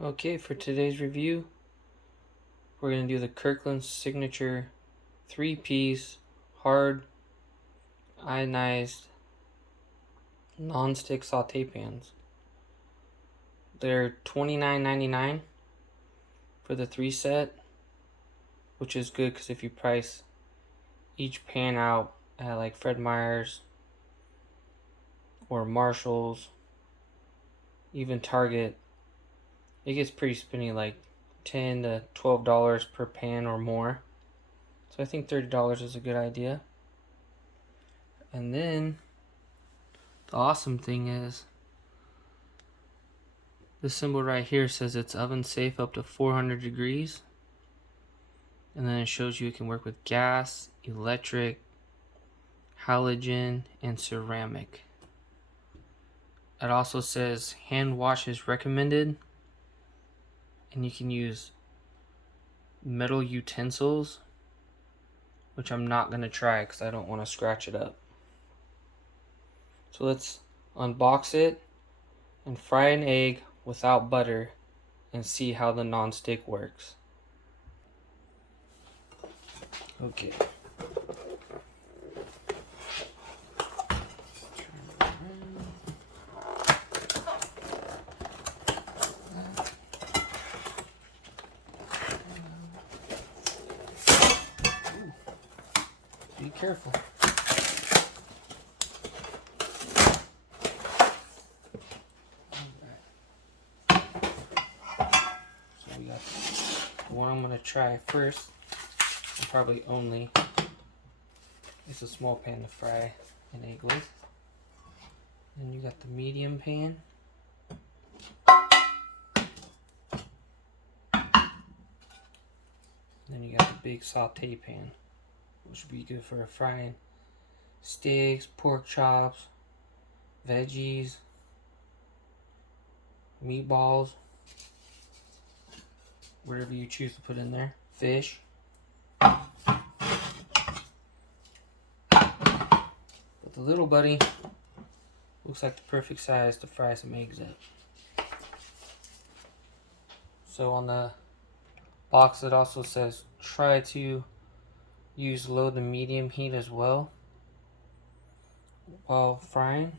Okay, for today's review, we're going to do the Kirkland Signature 3-piece hard ionized non-stick saute pans. They're $29.99 for the 3 set, which is good because if you price each pan out at like Fred Meyer's or Marshall's, even Target, it gets pretty spinny, like $10 to $12 per pan or more. So I think $30 is a good idea. And then the awesome thing is this symbol right here says it's oven safe up to 400 degrees. And then it shows you it can work with gas, electric, halogen, and ceramic. It also says hand wash is recommended. And you can use metal utensils, which I'm not going to try because I don't want to scratch it up. So let's unbox it and fry an egg without butter and see how the non-stick works. Okay. Be careful. So we got the one I'm going to try first, and probably only. It's a small pan to fry an egg with. Then you got the medium pan. Then you got the big saute pan, which would be good for frying steaks, pork chops, veggies, meatballs, whatever you choose to put in there, fish. But the little buddy looks like the perfect size to fry some eggs at. So on the box it also says try to use low to medium heat as well while frying.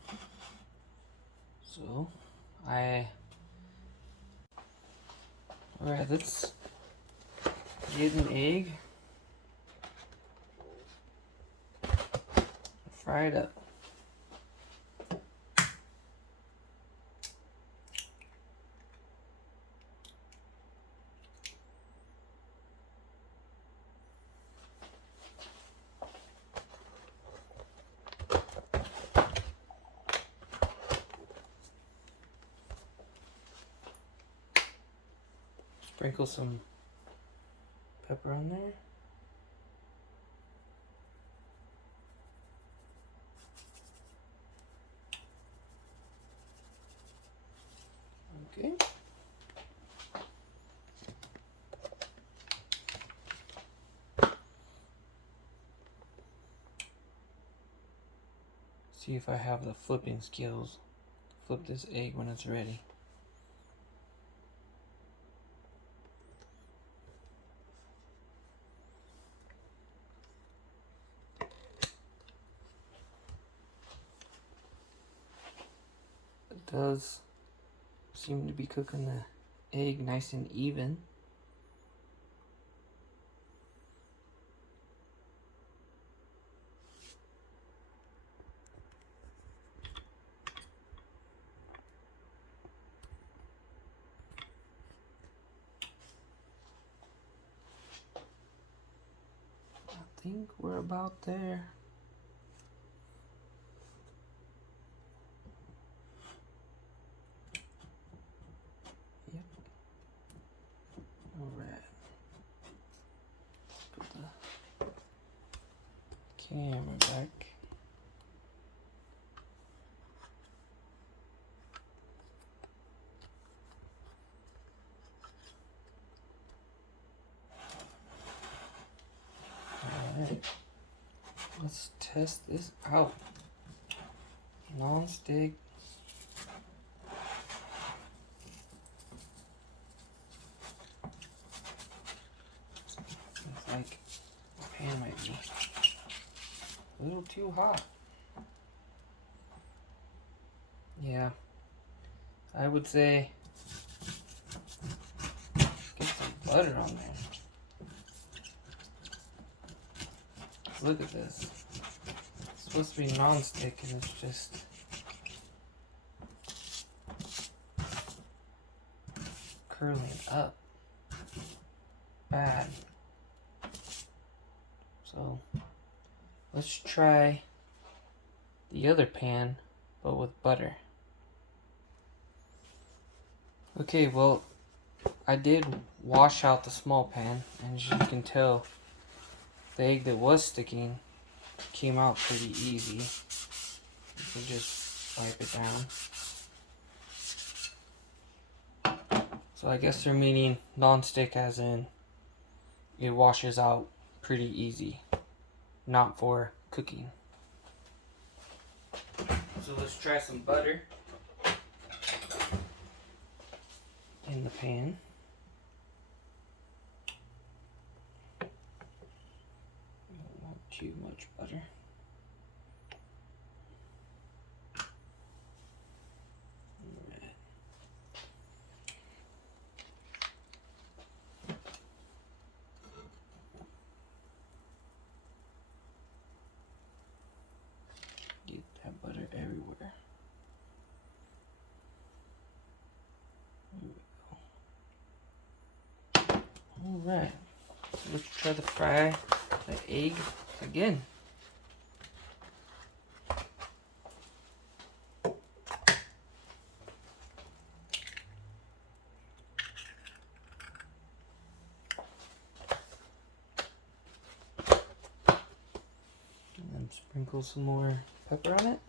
So alright, let's get an egg, fry it up. Sprinkle some pepper on there. Okay. See if I have the flipping skills. Flip this egg when it's ready. It does seem to be cooking the egg nice and even. I think we're about there. Yep. Alright. Put the camera back. Alright. Let's test this out. Non-stick like the pan might be a little too hot. Yeah, I would say get some butter on there. Look at this. It's supposed to be non-stick and it's just curling up bad. So let's try the other pan, but with butter. Okay, well, I did wash out the small pan, and as you can tell, the egg that was sticking came out pretty easy. You can just wipe it down. So I guess they're meaning non-stick as in it washes out pretty easy, not for cooking. So let's try some butter in the pan. Don't want too much butter. Alright. Get that butter everywhere. Alright, so let's try to fry the egg again. And then sprinkle some more pepper on it.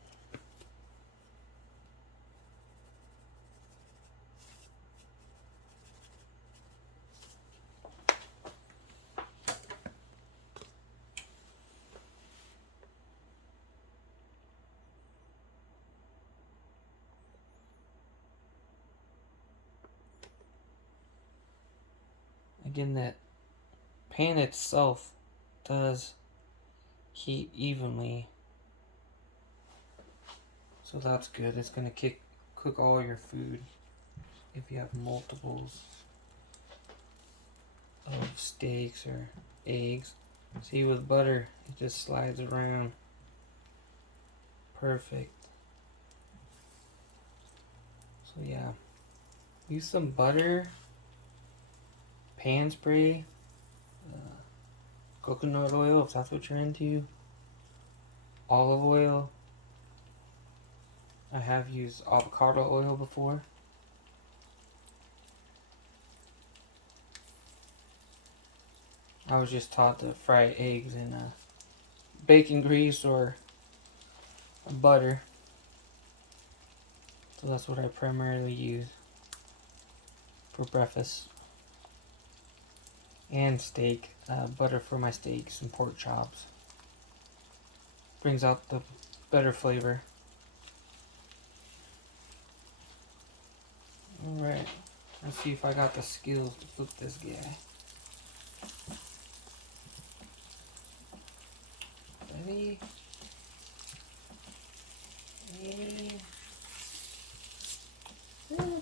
Again, that pan itself does heat evenly, so that's good. It's gonna cook all your food if you have multiples of steaks or eggs. See, with butter, it just slides around perfect. So yeah, use some butter, pan spray, coconut oil if that's what you're into, olive oil. I have used avocado oil before. I was just taught to fry eggs in bacon grease or butter, so that's what I primarily use for breakfast. And steak, butter for my steaks and pork chops. Brings out the better flavor. Alright, let's see if I got the skills to flip this guy. Ready?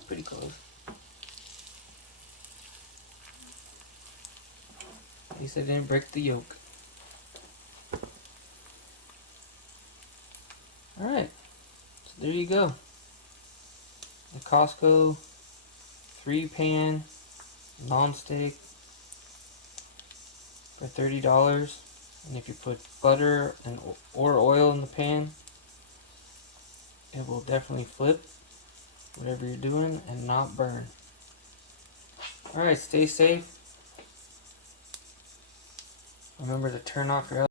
Pretty close. At least I didn't break the yolk. Alright, so there you go. The Costco 3-pan non-stick for $30. And if you put butter or oil in the pan, it will definitely flip whatever you're doing and not burn. Alright, stay safe. Remember to turn off your